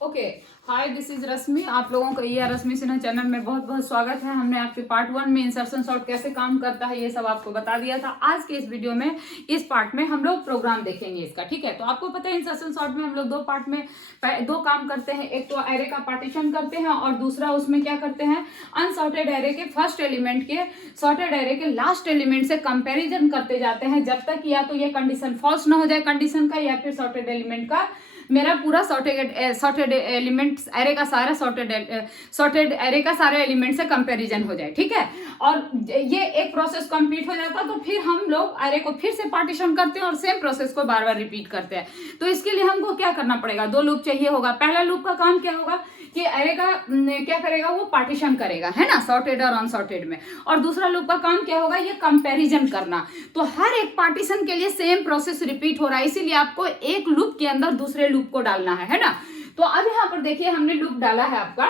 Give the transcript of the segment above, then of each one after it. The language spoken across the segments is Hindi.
ओके, हाय दिस इज रश्मि। आप लोगों का ये रश्मि सिन्हा चैनल में बहुत बहुत स्वागत है। हमने आपके पार्ट 1 में इंसर्शन सॉर्ट कैसे काम करता है ये सब आपको बता दिया था। आज के इस वीडियो में इस पार्ट में हम लोग प्रोग्राम देखेंगे इसका, ठीक है। तो आपको पता है इंसर्शन सॉर्ट में हम लोग दो पार्ट में दो काम करते हैं। एक तो एरे का पार्टीशन करते हैं और दूसरा उसमें क्या करते हैं, अनसॉर्टेड एरे के फर्स्ट एलिमेंट के सॉर्टेड एरे के लास्ट एलिमेंट से कंपेरिजन करते जाते हैं जब तक या तो ये कंडीशन फॉल्स ना हो जाए कंडीशन का, या फिर सॉर्टेड एलिमेंट का मेरा पूरा सॉर्टेड एलिमेंट्स एरे का सारा सॉर्टेड एरे का सारे एलिमेंट से कंपैरिजन हो जाए, ठीक है। और ये एक प्रोसेस कंप्लीट हो जाता तो फिर हम लोग एरे को फिर से पार्टीशन करते हैं और सेम प्रोसेस को बार बार रिपीट करते हैं। तो इसके लिए हमको क्या करना पड़ेगा, दो लूप चाहिए होगा। पहला लूप का काम क्या होगा कि एरे का क्या करेगा, वो पार्टीशन करेगा, है ना, सॉर्टेड और अनसॉर्टेड में। और दूसरा लूप का काम क्या होगा, ये कंपैरिजन करना। तो हर एक पार्टीशन के लिए सेम प्रोसेस रिपीट हो रहा है, इसीलिए आपको एक लूप के अंदर दूसरे लूप को डालना है ना। तो अब यहाँ पर देखिए हमने लूप डाला है आपका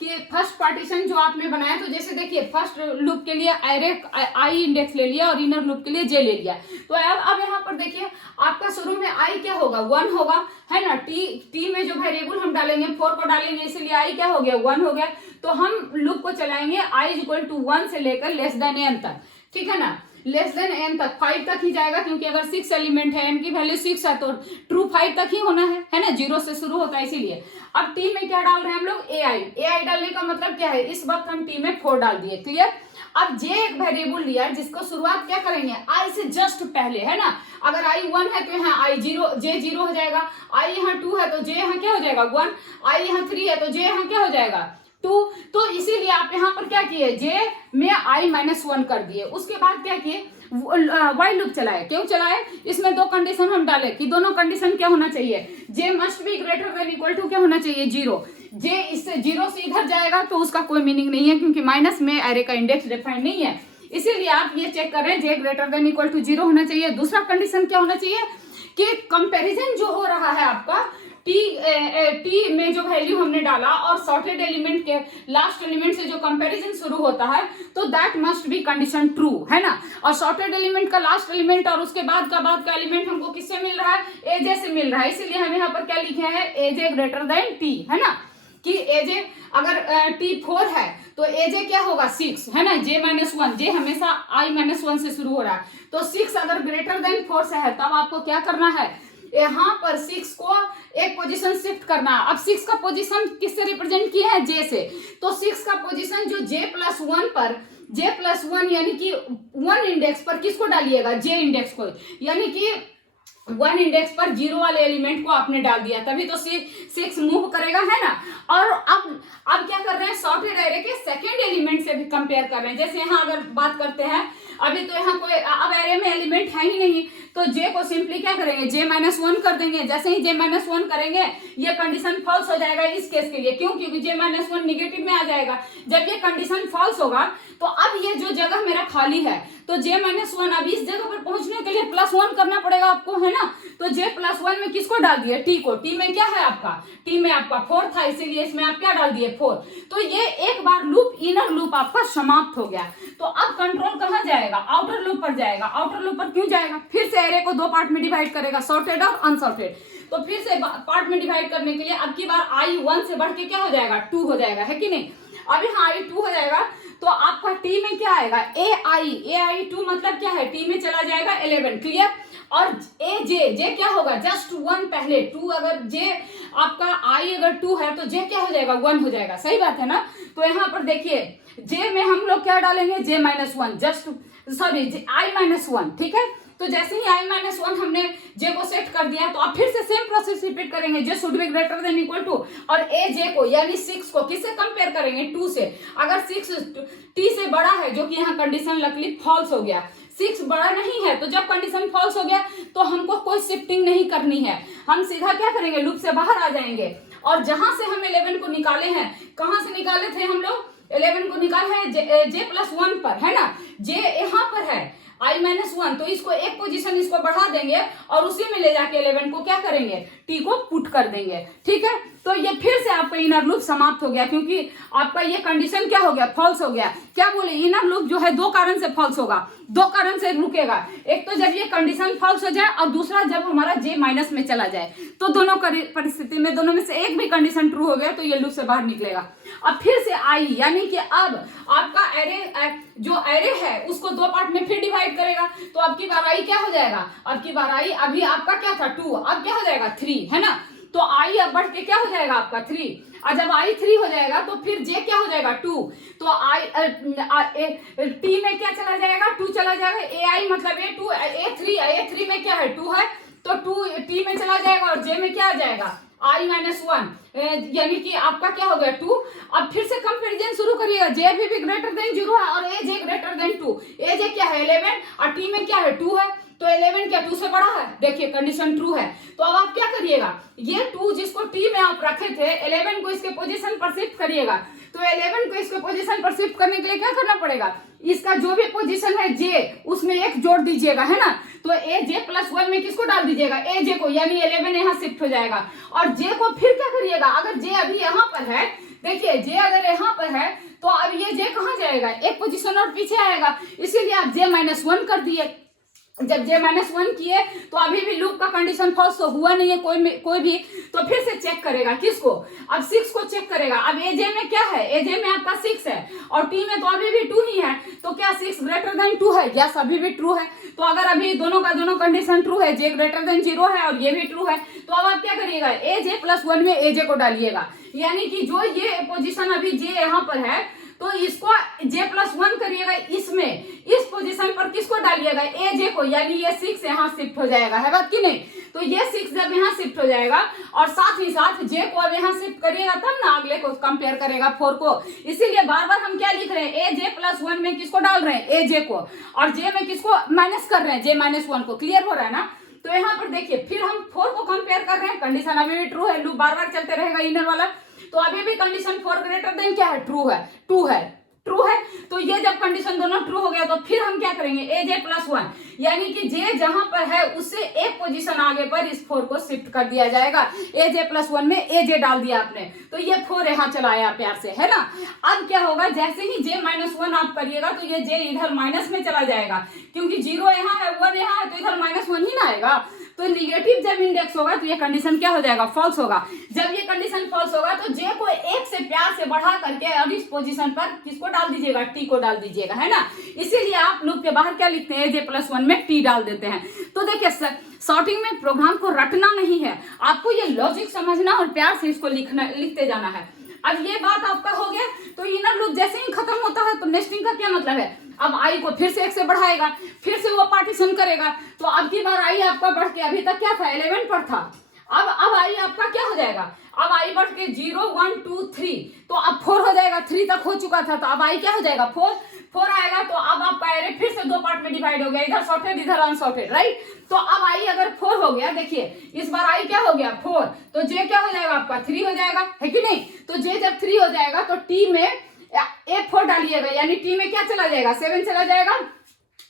कि फर्स्ट पार्टीशन जो आपने बनाया, तो जैसे देखिए फर्स्ट लूप के लिए एरे आई इंडेक्स ले लिया और इनर लूप के लिए जे ले लिया। तो अब यहाँ पर देखिए आपका शुरू में आई क्या होगा, 1 होगा, है ना। टी में जो वेरिएबल हम डालेंगे 4 को डालेंगे, इसलिए आई क्या हो गया, 1 हो गया। तो हम लूप को चलाएंगे आई इक्वल टू 1 से लेकर लेस देन एन तक, ठीक है ना। लेस देन एन तक 5 तक ही जाएगा, क्योंकि अगर 6 एलिमेंट है, एन की वैल्यू 6 है, तो ट्रू 5 तक ही होना है ना, 0 से शुरू होता है इसीलिए। अब टी में क्या डाल रहे हैं हम लोग, ai डालने का मतलब क्या है, इस वक्त हम टी में 4 डाल दिए, क्लियर। अब जे एक वेरिएबल लिया है जिसको शुरुआत क्या करेंगे, आई से जस्ट पहले, है ना। अगर आई 1 है तो यहाँ आई 0, जे 0 हो जाएगा। आई यहाँ 2 है तो जे यहाँ क्या हो जाएगा, 1। आई यहाँ 3 है तो जे यहाँ क्या हो जाएगा, 2। तो इसीलिए आप यहाँ पर क्या किए, जे में आई -1 कर दिए। उसके बाद क्या किए, वाइल लूप चलाए। क्यों चलाए, इसमें दो कंडीशन हम डाले कि दोनों कंडीशन क्या होना चाहिए, J must be greater than equal to क्या होना चाहिए, 0। जे इससे 0 से इधर जाएगा तो उसका कोई मीनिंग नहीं है, क्योंकि माइनस में एरे का इंडेक्स डिफाइंड नहीं है। इसीलिए आप ये चेक कर रहे हैं जे ग्रेटर देन इक्वल टू 0 होना चाहिए। दूसरा कंडीशन क्या होना चाहिए कि कंपेरिजन जो हो रहा है आपका टी में जो वैल्यू हमने डाला और सॉर्टेड एलिमेंट के लास्ट एलिमेंट से जो कंपैरिजन शुरू होता है, तो that must be condition true, है ना। और सॉर्टेड एलिमेंट का लास्ट एलिमेंट और उसके बाद का एलिमेंट हमको किससे मिल रहा है, एजे से मिल रहा है। इसीलिए हम यहाँ पर क्या लिखे हैं, एजे ग्रेटर देन टी, है ना, कि एजे अगर टी 4 है तो एजे क्या होगा, 6, है ना। जे -1, जे हमेशा आई -1 से शुरू हो रहा है, तो 6 अगर ग्रेटर देन 4 से है तब आपको क्या करना है, यहाँ पर 6 को एक पोजीशन शिफ्ट करना। अब 6 का पोजीशन किससे रिप्रेजेंट किया है, जे से। तो 6 का पोजीशन जो J+1 पर, J+1 यानी कि 1 इंडेक्स पर किसको डालिएगा, जे इंडेक्स को, यानी कि 1 इंडेक्स पर 0 वाले एलिमेंट को आपने डाल दिया, तभी तो 6 मूव करेगा, है ना। और अब क्या कर रहे हैं, सॉर्टेड एरे के सेकेंड एलिमेंट से भी कंपेयर कर रहे हैं। जैसे यहाँ अगर बात करते हैं, अभी तो यहाँ कोई अब एरे में एलिमेंट है ही नहीं, तो जे को सिंपली क्या करेंगे, जे -1 कर देंगे। जैसे ही जे -1 करेंगे ये कंडीशन फॉल्स हो जाएगा इस केस के लिए। क्यों, क्योंकि जे -1 निगेटिव में आ जाएगा। जब ये कंडीशन फॉल्स होगा तो अब ये जो जगह मेरा खाली है, तो जे -1 अब इस जगह पर पहुंचने के लिए +1 करना पड़ेगा आपको, है ना। तो J+1 में किसको डाल दिए, टी को। टी में क्या है आपका, टी में आपका 4 था, इसीलिए इसमें आप क्या डाल दिए, 4। तो ये एक बार लूप, इनर लूप आपका समाप्त हो गया। तो अब कंट्रोल कहाँ जाएगा, आउटर लूप पर जाएगा। आउटर लूप पर क्यों जाएगा, फिर से एरे को दो पार्ट में डिवाइड करेगा, सॉर्टेड और अनसॉर्टेड। तो फिर से पार्ट में डिवाइड करने के लिए अब की बार आई 1 से बढ़ के क्या हो जाएगा, 2 हो जाएगा, है कि नहीं। अब यहाँ आई 2 हो जाएगा तो आपका टी में क्या आएगा, ai 2 मतलब क्या है, टी में चला जाएगा 11, क्लियर। और जे क्या होगा, जस्ट 1 पहले, 2 अगर जे आपका आई अगर 2 है तो जे क्या हो जाएगा, 1 हो जाएगा, सही बात है ना। तो यहाँ पर देखिए जे में हम लोग क्या डालेंगे, जे -1 जस्ट सॉरी आई -1, ठीक है। तो जैसे ही आई -1 हमने जे को सेट कर दिया, तो अब फिर से सेम प्रोसेस रिपीट करेंगे, J should be greater than equal to, और ए जे को यानी 6 को किससे कंपेयर करेंगे, 2 से। अगर 6 टी से बड़ा है, जो कि यहाँ कंडीशन लकली फॉल्स हो गया, 6 बड़ा नहीं है, तो जब कंडीशन फॉल्स हो गया तो हमको कोई शिफ्टिंग नहीं करनी है, हम सीधा क्या करेंगे, लूप से बाहर आ जाएंगे। और जहां से हम 11 को निकाले हैं, कहां से निकाले थे हम लोग, 11 को निकाले हैं J+1 पर, है ना। जे यहाँ पर है आई -1, तो इसको एक पोजीशन इसको बढ़ा देंगे और उसी में ले जाके 11 को क्या करेंगे, टी को पुट कर देंगे, ठीक है। तो ये फिर से आपको आपका इनर लूप समाप्त हो गया, क्योंकि आपका ये कंडीशन क्या हो गया, फॉल्स हो गया। क्या बोले, इनर लूप जो है दो कारण से फॉल्स होगा, दो कारण से रुकेगा। एक तो जब ये कंडीशन फॉल्स हो जाए, और दूसरा जब हमारा जे माइनस में चला जाए। तो दोनों परिस्थिति में दोनों में से एक भी कंडीशन ट्रू हो गया तो ये लूप से बाहर निकलेगा। अब फिर से आई, यानी कि अब आपका एरे जो एरे है उसको दो पार्ट में फिर डिवाइड करेगा। तो अब की बार आई क्या हो जाएगा, अब की बार आई, अभी आपका क्या था 2, अब क्या हो जाएगा 3, है ना। तो आई अब बढ़ के क्या हो जाएगा आपका 3, और जब आई 3 हो जाएगा तो फिर जे क्या हो जाएगा 2। तो आई टी में क्या चला जाएगा, 2 चला जाएगा। ए आई मतलब A2, A3 में क्या है 2 है, तो 2 टी में चला जाएगा और जे में क्या आ जाएगा I-1, यानी कि आपका क्या हो गया 2। अब फिर से कंपैरिजन शुरू करिएगा, जे भी ग्रेटर देन 0 है और ए जे ग्रेटर देन 2। ए जे क्या है 11 और टी में क्या है 2 है, तो 11 क्या 2 से बड़ा है, देखिए कंडीशन ट्रू है। तो अब आप क्या करिएगा, ये 2 जिसको टी में आप रखे थे, 11 को इसके पोजीशन पर शिफ्ट करिएगा। तो 11 को इसके पोजीशन पर शिफ्ट करने के लिए क्या करना पड़ेगा, इसका जो भी पोजीशन है जे उसमें 1 जोड़ दीजिएगा, है ना। तो ए जे प्लस 1 में किसको डाल दीजिएगा, ए जे को, यानी 11 यहाँ शिफ्ट हो जाएगा। और जे को फिर क्या करिएगा, अगर जे अभी यहाँ पर है, देखिए जे अगर यहाँ पर है तो अब ये जे कहाँ जाएगा, एक पोजीशन और पीछे आएगा, इसीलिए आप J-1 कर दिए। जब J-1 किए तो अभी भी लूप का कंडीशन फॉल्स तो हुआ नहीं है कोई भी, तो फिर से चेक करेगा किसको, अब 6 को चेक करेगा। अब एजे में क्या है, एजे में आपका 6 है और टी में तो अभी भी 2 ही है, तो क्या 6 ग्रेटर देन 2 है, यस अभी भी ट्रू है। तो अगर अभी दोनों का दोनों कंडीशन ट्रू है, जे ग्रेटर देन 0 है और ये भी ट्रू है, तो अब आप क्या करिएगा, एजे प्लस 1 में एजे को डालिएगा, यानी कि जो ये पोजीशन अभी जे यहाँ पर है तो इसको J+1 करिएगा, इसमें इस पोजीशन पर किसको डालिएगा, ए जे को, यानी ये 6 यहाँ शिफ्ट हो जाएगा, है बात कि नहीं। तो ये 6 जब यहाँ शिफ्ट हो जाएगा और साथ ही साथ जे को अब यहाँ शिफ्ट करिएगा तब ना अगले को कंपेयर करेगा 4 को। इसीलिए बार बार हम क्या लिख रहे हैं, J+1 में किसको डाल रहे हैं, ए जे को, और जे में किसको माइनस कर रहे हैं, J-1 को। क्लियर हो रहा है ना। तो यहाँ पर देखिए फिर हम 4 को कंपेयर कर रहे हैं, कंडीशन अभी भी ट्रू है, लूप बार बार चलते रहेगा इनर वाला। तो अभी भी कंडीशन 4 ग्रेटर देन क्या है, ट्रू है, ट्रू है। तो ये जब कंडीशन दोनों ट्रू हो गया तो फिर हम क्या करेंगे, J+1, यानी कि जे जहां पर है उससे एक पोजीशन आगे पर इस 4 को शिफ्ट कर दिया जाएगा। J+1 में एजे डाल दिया आपने, तो ये 4 यहाँ चला आया प्यार से, है ना। अब क्या होगा, जैसे ही J-1 आप करिएगा तो ये जे इधर माइनस में चला जाएगा, क्योंकि 0 यहाँ है 1 यहाँ है, तो इधर -1 ही ना आएगा। तो निगेटिव जब इंडेक्स होगा तो ये कंडीशन क्या हो जाएगा, फॉल्स होगा। जब ये कंडीशन फॉल्स होगा तो जे को 1 से प्यार से बढ़ा करके अब इस पोजीशन पर किसको डाल दीजिएगा, टी को डाल दीजिएगा, है ना। इसीलिए आप लूप के बाहर क्या लिखते हैं, J+1 में टी डाल देते हैं। तो देखिए सॉर्टिंग में प्रोग्राम को रटना नहीं है, आपको ये लॉजिक समझना और प्यार से इसको लिखते जाना है। अब ये बात आपका हो गया। तो इनर लूप जैसे ही खत्म होता है तो नेस्टिंग का क्या मतलब है, अब आई को फिर से 1 से बढ़ाएगा, फिर से वो पार्टीशन करेगा। तो अब की बार आई आपका बढ़ के अभी तक क्या था, 11 पर था, अब आई आपका क्या हो जाएगा, अब आई बढ़ के 0 1 2 3, तो अब 4 हो जाएगा, 3 तक हो चुका था, तो अब आई क्या हो जाएगा 4 आएगा। तो अब आपका एरे फिर से 2 पार्ट में डिवाइड हो गया, इधर सॉर्टेड इधर अनसॉर्टेड, राइट। तो अब आई अगर 4 हो गया, देखिए इस बार आई क्या हो गया 4, तो जे क्या हो जाएगा आपका 3 हो जाएगा, है कि नहीं। तो जे जब 3 हो जाएगा तो टी में एक 4 डालिएगा, यानी टी में क्या चला जाएगा, 7 चला जाएगा,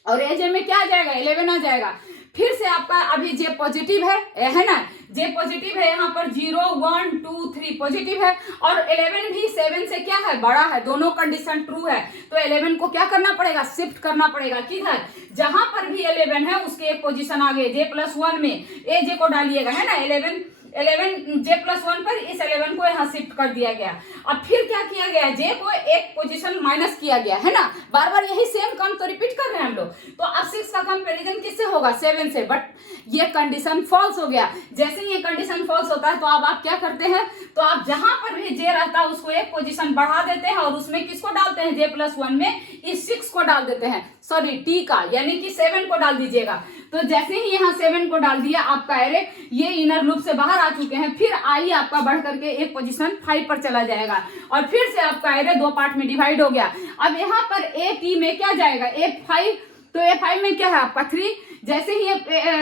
और एजे में क्या आ जाएगा, 11 आ जाएगा। फिर से आपका अभी जे पॉजिटिव है ना, जे पॉजिटिव है, यहाँ पर 0 1 2 3 पॉजिटिव है, और 11 भी 7 से क्या है, बड़ा है, दोनों कंडीशन ट्रू है। तो 11 को क्या करना पड़ेगा, शिफ्ट करना पड़ेगा, किधर, जहां पर भी 11 है उसके एक पोजीशन आगे J+1 में ए जे को डालिएगा, है ना। 11 J+1 पर इस 11 को यहाँ शिफ्ट कर दिया गया। अब फिर क्या किया गया, जे को एक पोजीशन माइनस किया गया, है ना। बार बार यही सेम काम तो रिपीट कर रहे हैं हम लोग। तो अब 6 का कंपैरिजन किससे होगा, 7 से, बट ये कंडीशन फॉल्स हो गया। जैसे ही ये कंडीशन फॉल्स होता है तो अब आप क्या करते हैं, तो आप जहां पर भी जे रहता है उसको एक पोजीशन बढ़ा देते हैं और उसमें किसको डालते हैं, J+1 में इस 6 को डाल देते हैं, सॉरी टी का, यानी कि 7 को डाल दीजिएगा। तो जैसे ही यहाँ 7 को डाल दिया आपका एरे ये इनर लूप से बाहर आ चुके हैं। फिर आई आपका बढ़ करके एक पोजीशन 5 पर चला जाएगा और फिर से आपका एरे 2 पार्ट में डिवाइड हो गया। अब यहाँ पर ए टी में क्या जाएगा, A5, तो A5 में क्या है आपका 3, जैसे ही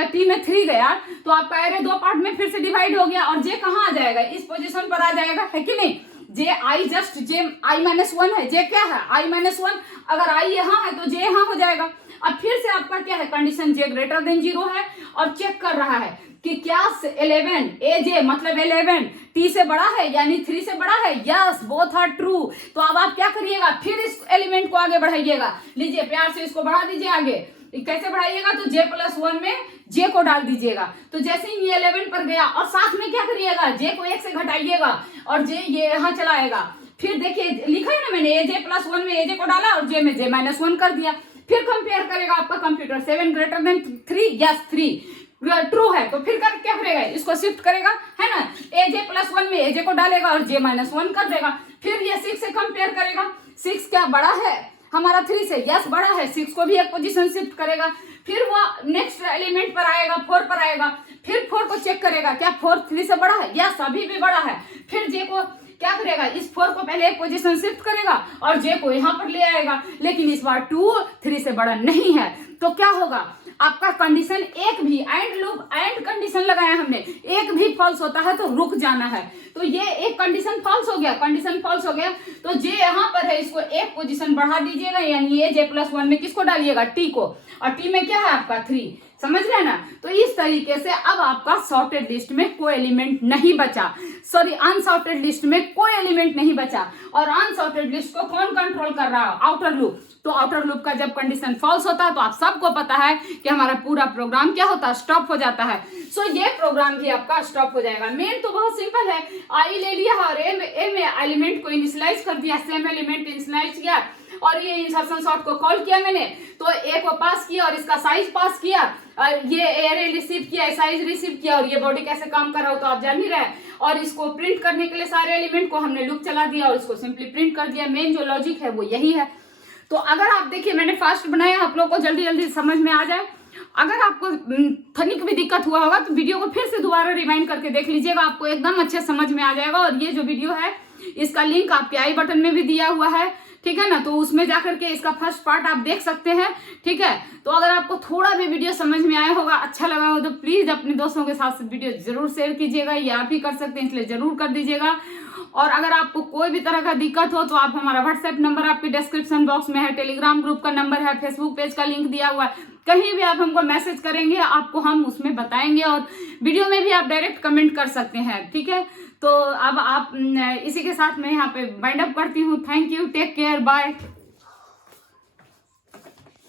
टी में 3 गया तो आपका एरे 2 पार्ट में फिर से डिवाइड हो गया और जे कहाँ आ जाएगा, इस पोजीशन पर आ जाएगा, है कि नहीं। J I just J I minus one है, जे क्या है आई माइनस वन, अगर आई यहाँ है तो जे यहाँ हो जाएगा। अब फिर से आपका क्या है कंडीशन, जे ग्रेटर देन 0 है और चेक कर रहा है कि क्या 11 ए जे मतलब 11 टी से बड़ा है यानी 3 से बड़ा है, यस बोथ आर ट्रू। तो अब आप क्या करिएगा, फिर इस एलिमेंट को आगे बढ़ाइएगा, लीजिए प्यार से इसको बढ़ा दीजिए आगे। कैसे बढ़ाइएगा, तो जे प्लस 1 में जे को डाल दीजिएगा। तो जैसे ही ये 11 पर गया और साथ में क्या करिएगा, जे को 1 से घटाइएगा और जे ये यहाँ चलाएगा। फिर देखिए लिखा है ना मैंने, ए जे प्लस 1 में ए जे को डाला और जे में जे माइनस 1 कर दिया। फिर कंपेयर करेगा आपका computer, 7 greater than 3, yes 3 true है। तो फिर क्या करेगा, इसको शिफ्ट करेगा, है ना, ए जे प्लस 1 में ए जे को डालेगा और जे माइनस 1 कर देगा। फिर ये 6 से कंपेयर करेगा, 6 क्या बड़ा है हमारा 3 से, यस बड़ा है, 6 को भी एक पोजीशन शिफ्ट करेगा। फिर वो नेक्स्ट एलिमेंट पर आएगा, 4 पर आएगा, फिर 4 को चेक करेगा, क्या 4 3 से बड़ा है, यस अभी भी बड़ा है। फिर जे को क्या करेगा, इस 4 को पहले एक पोजीशन शिफ्ट करेगा और जे को यहाँ पर ले आएगा, लेकिन इस बार 2 3 से बड़ा नहीं है। तो क्या होगा, आपका कंडीशन एक भी एंड लूप एंड कंडीशन लगाया हमने, एक भी फॉल्स होता है तो रुक जाना है। तो ये एक कंडीशन फॉल्स हो गया, कंडीशन फॉल्स हो गया तो जे यहाँ पर है, इसको एक पोजीशन बढ़ा दीजिएगा, यानी ये जे प्लस 1 में किसको डालिएगा, टी को, और टी में क्या है आपका 3, समझ रहे हैं ना। तो इस तरीके से अब आपका सॉर्टेड लिस्ट में कोई एलिमेंट नहीं बचा, सॉरी अनसॉर्टेड लिस्ट में कोई एलिमेंट नहीं बचा। और अनसॉर्टेड लिस्ट को कौन कंट्रोल कर रहा है, आउटर लूप। तो आउटर लूप का जब कंडीशन फॉल्स होता है तो आप सबको पता है कि हमारा पूरा प्रोग्राम क्या होता है, स्टॉप हो जाता है। सो ये प्रोग्राम भी आपका स्टॉप हो जाएगा। मेन तो बहुत सिंपल है, आई ले लिया और ए में एलिमेंट को इनिशियलाइज कर दिया, सेम एलिमेंट इनिशियलाइज किया और ये इंसर्शन सॉर्ट को कॉल किया मैंने, तो ए को पास किया और इसका साइज पास किया, और ये एरे रिसीव किया, साइज रिसीव किया, और ये बॉडी कैसे काम कर रहा हो तो आप जान ही रहे। और इसको प्रिंट करने के लिए सारे एलिमेंट को हमने लूप चला दिया और इसको सिंपली प्रिंट कर दिया। मेन जो लॉजिक है वो यही है। तो अगर आप देखिए मैंने फास्ट बनाया, आप लोगों को जल्दी जल्दी समझ में आ जाए। अगर आपको तनिक भी दिक्कत हुआ होगा तो वीडियो को फिर से दोबारा रिवाइंड करके देख लीजिएगा, आपको एकदम अच्छे समझ में आ जाएगा। और ये जो वीडियो है इसका लिंक आपके आई बटन में भी दिया हुआ है, ठीक है ना, तो उसमें जाकर के इसका फर्स्ट पार्ट आप देख सकते हैं, ठीक है। तो अगर आपको थोड़ा भी वीडियो समझ में आया होगा, अच्छा लगा हो तो प्लीज अपने दोस्तों के साथ वीडियो जरूर शेयर कीजिएगा, ये आप ही कर सकते हैं इसलिए जरूर कर दीजिएगा। और अगर आपको कोई भी तरह का दिक्कत हो तो आप हमारा व्हाट्सएप नंबर आपके डिस्क्रिप्शन बॉक्स में है, टेलीग्राम ग्रुप का नंबर है, फेसबुक पेज का लिंक दिया हुआ है, कहीं भी आप हमको मैसेज करेंगे आपको हम उसमें बताएंगे, और वीडियो में भी आप डायरेक्ट कमेंट कर सकते हैं, ठीक है। तो अब आप इसी के साथ मैं यहाँ पे वाइंड अप करती हूँ। Thank you, take care, bye.